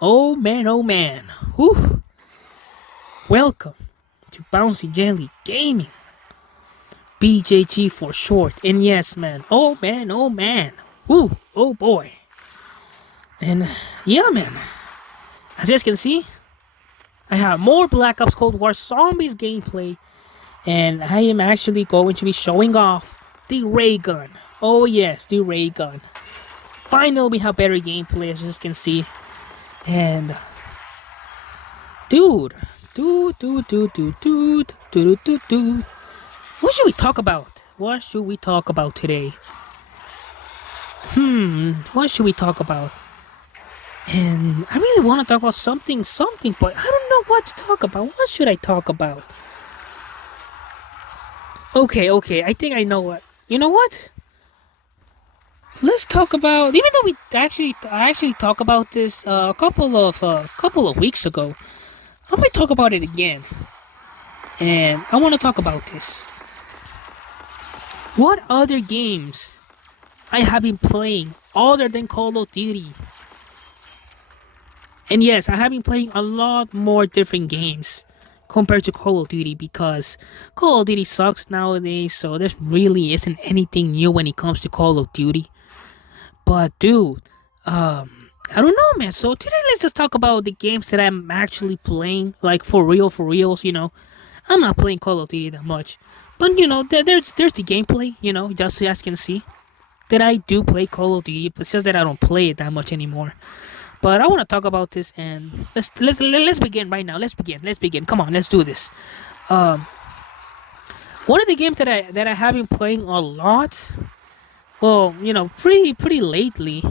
Oh man, oh man. Whew. Welcome to Bouncy Jelly Gaming. BJG for short. And yes, man. Oh man, oh man. Whew. Oh boy. And yeah, man. As you guys can see, I have more Black Ops Cold War Zombies gameplay. And I am actually going to be showing off the ray gun. Oh yes, the ray gun. Finally, we have better gameplay, as you guys can see. And dude, what should we talk about? What should we talk about today? What should we talk about? And I really want to talk about something, but I don't know what to talk about. What should I talk about? Okay, I think I know what. You know what? Let's talk about. Even though I actually talked about this a couple of weeks ago, I might talk about it again. And I want to talk about this. What other games I have been playing other than Call of Duty? And yes, I have been playing a lot more different games compared to Call of Duty because Call of Duty sucks nowadays, so there really isn't anything new when it comes to Call of Duty. But dude, I don't know, man. So today let's just talk about the games that I'm actually playing, like for reals. I'm not playing Call of Duty that much, but there's the gameplay. Just so you guys can see that I do play Call of Duty, but it's just that I don't play it that much anymore. But I want to talk about this, and let's begin right now. Let's begin. Come on, let's do this. One of the games that I have been playing a lot. Well, pretty lately.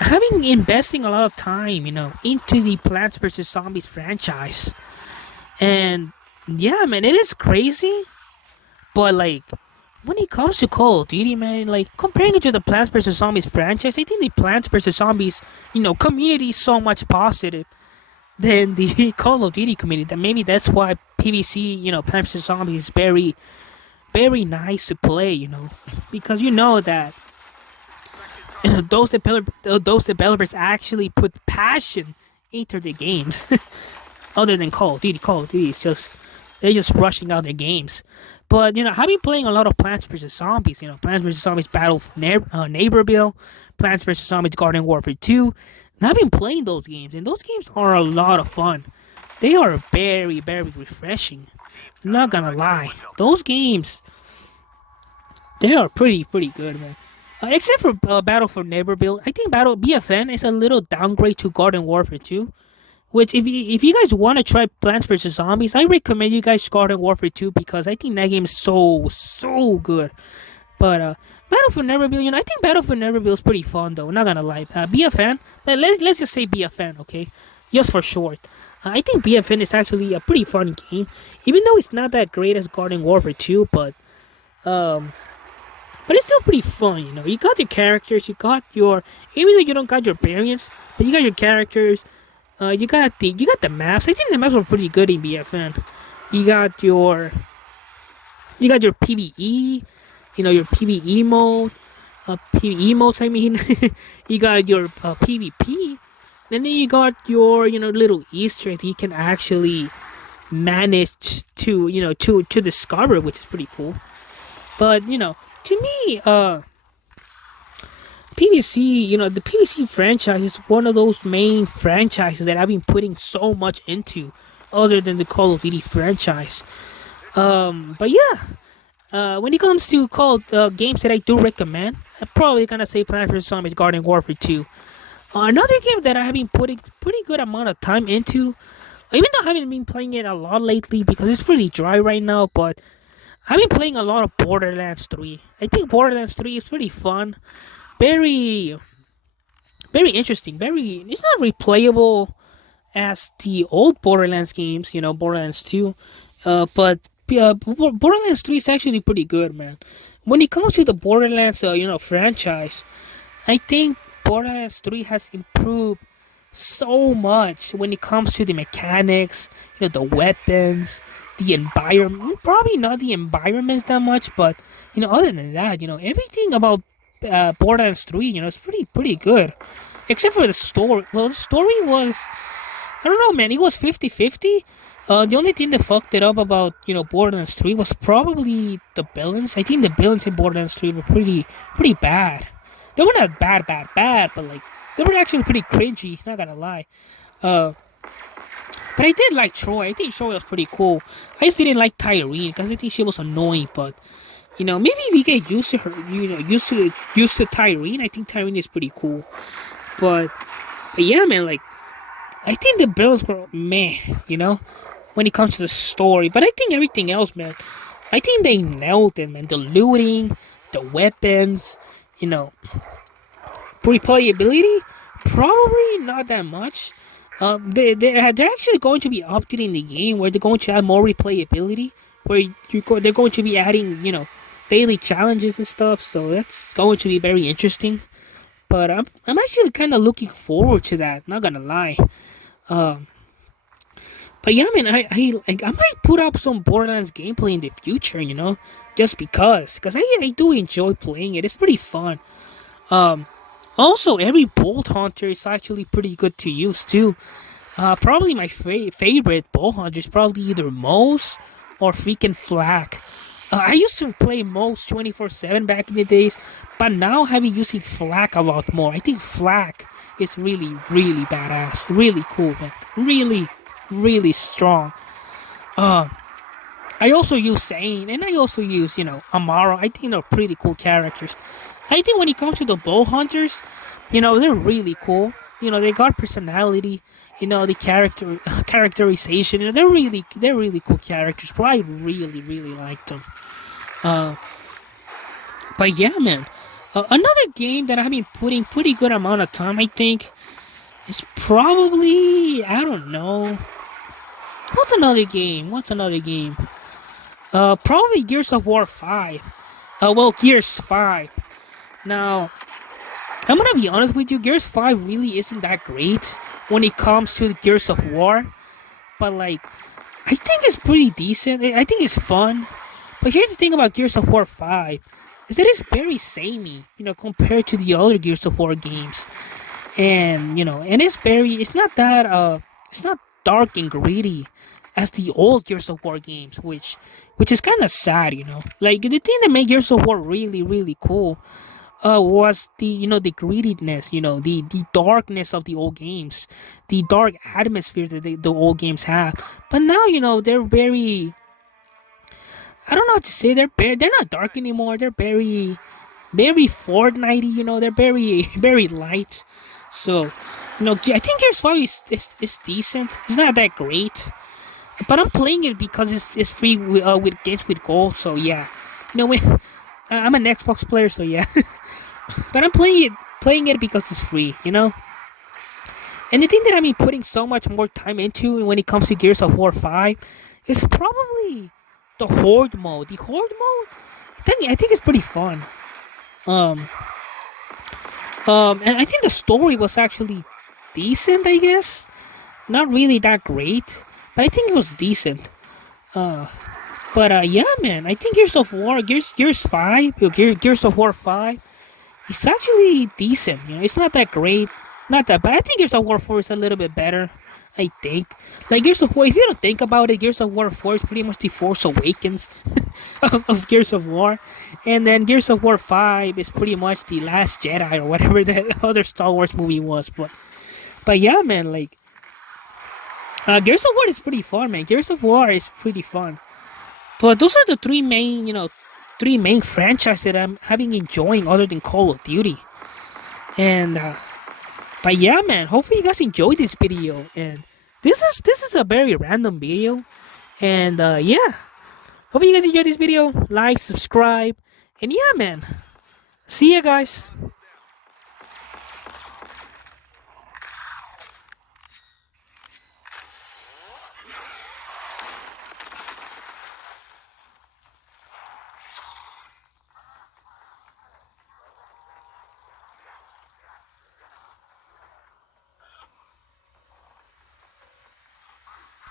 I've been investing a lot of time, into the Plants vs Zombies franchise, and yeah, man, it is crazy. But like, when it comes to Call of Duty, man, like comparing it to the Plants vs Zombies franchise, I think the Plants vs Zombies, community is so much positive than the Call of Duty community. That maybe that's why PvC, Plants vs Zombies is very, very nice to play. Because that those developers actually put passion into the games. Other than Call of Duty is just they're just rushing out their games. But I've been playing a lot of Plants vs Zombies. Plants vs Zombies Battle for Neighborville, Plants vs Zombies Garden Warfare 2. And I've been playing those games, and those games are a lot of fun. They are very, very refreshing. I'm not gonna lie, those games they are pretty good, man. Except for Battle for Neighborville, I think Battle BFN is a little downgrade to Garden Warfare 2. Which, if you guys want to try Plants vs Zombies, I recommend you guys Garden Warfare 2 because I think that game is so good. But Battle for Neighborville, I think Battle for Neighborville is pretty fun though. Not gonna lie, BFN. Let's just say BFN, okay, just for short. I think BFN is actually a pretty fun game, even though it's not that great as Garden Warfare 2, but it's still pretty fun. You got your characters, even though you don't got your variants, but you got your characters. You got the maps. I think the maps were pretty good in BFN. You got your PVE, your PVE mode, PVE modes. I mean, you got your PvP, and then you got your little Easter eggs you can actually manage to to discover, which is pretty cool. But to me, PvC, the PvC franchise is one of those main franchises that I've been putting so much into, other than the Call of Duty franchise. But yeah, when it comes to games that I do recommend, I'm probably gonna say Plants vs Zombies Garden Warfare 2. Another game that I have been putting pretty good amount of time into, even though I haven't been playing it a lot lately because it's pretty dry right now, but I've been playing a lot of Borderlands 3. I think Borderlands 3 is pretty fun. Very, very interesting. It's not replayable as the old Borderlands games, Borderlands 2. But Borderlands 3 is actually pretty good, man. When it comes to the Borderlands, franchise, I think Borderlands 3 has improved so much when it comes to the mechanics, the weapons, the environment. Probably not the environments that much, but other than that, everything about Borderlands 3. It's pretty good, except for the story. Well, the story was, I don't know, man. It was 50-50. The only thing that fucked it up about Borderlands 3 was probably the villains. I think the villains in Borderlands 3 were pretty bad. They were not bad, but like they were actually pretty cringy. Not gonna lie. Uh, but I did like Troy. I think Troy was pretty cool. I just didn't like Tyrene because I think she was annoying. But maybe if you get used to her, used to Tyrene, I think Tyrene is pretty cool. But, but yeah, man, like I think the Bills were meh, when it comes to the story. But I think everything else, man, I think they nailed it, man. The looting, the weapons, you know, replayability, probably not that much. They're actually going to be updating the game where they're going to add more replayability, where they're going to be adding daily challenges and stuff. So that's going to be very interesting. But I'm actually kind of looking forward to that. Not gonna lie. Um, but yeah, man, I might put up some Borderlands gameplay in the future. Just because I do enjoy playing it. It's pretty fun. Um, Also, every bolt hunter is actually pretty good to use too. Probably my favorite bolt hunter is probably either Mouse or freaking Flak. I used to play Mouse 24/7 back in the days, but now I've been using Flak a lot more. I think Flak is really badass, really cool, man, really strong. Uh, I also use Sane, and I also use Amara. I think they're pretty cool characters. I think when it comes to the bow hunters, they're really cool. They got personality. The characterization. They're really cool characters. But I really like them. Uh, but yeah, man. Another game that I've been putting pretty good amount of time, I think, is probably, I don't know. What's another game? Probably Gears of War 5. Well, Gears 5. Now, I'm gonna be honest with you, Gears 5 really isn't that great when it comes to the Gears of War. But like, I think it's pretty decent. I think it's fun. But here's the thing about Gears of War 5 is that it's very samey, compared to the other Gears of War games. And it's not dark and gritty as the old Gears of War games, which is kind of sad. Like the thing that made Gears of War really cool was the greediness, the darkness of the old games, the dark atmosphere that the old games have. But now they're very, I don't know how to say, they're not dark anymore. They're very Fortnite-y, they're very light. So I think Gears 5 is decent. It's not that great, but I'm playing it because it's free with games with gold. So yeah, when I'm an Xbox player, so yeah. But I'm playing it because it's free. And the thing that I've been putting so much more time into when it comes to Gears of War 5 is probably the Horde mode. The Horde mode, I think it's pretty fun. Um, and I think the story was actually decent. I guess not really that great, but I think it was decent. Uh, but yeah, man, I think Gears 5, Gears of War 5, it's actually decent. It's not that great, not that bad. I think Gears of War 4 is a little bit better. I think, like Gears of War. If you don't think about it, Gears of War 4 is pretty much the Force Awakens of Gears of War, and then Gears of War 5 is pretty much the Last Jedi or whatever that other Star Wars movie was. But yeah, man, like Gears of War is pretty fun, man. Gears of War is pretty fun. But those are the three main franchises that I'm having enjoying other than Call of Duty. And but yeah, man, hopefully you guys enjoyed this video. And this is a very random video. And yeah, hopefully you guys enjoyed this video. Like, subscribe, and yeah, man. See ya, guys.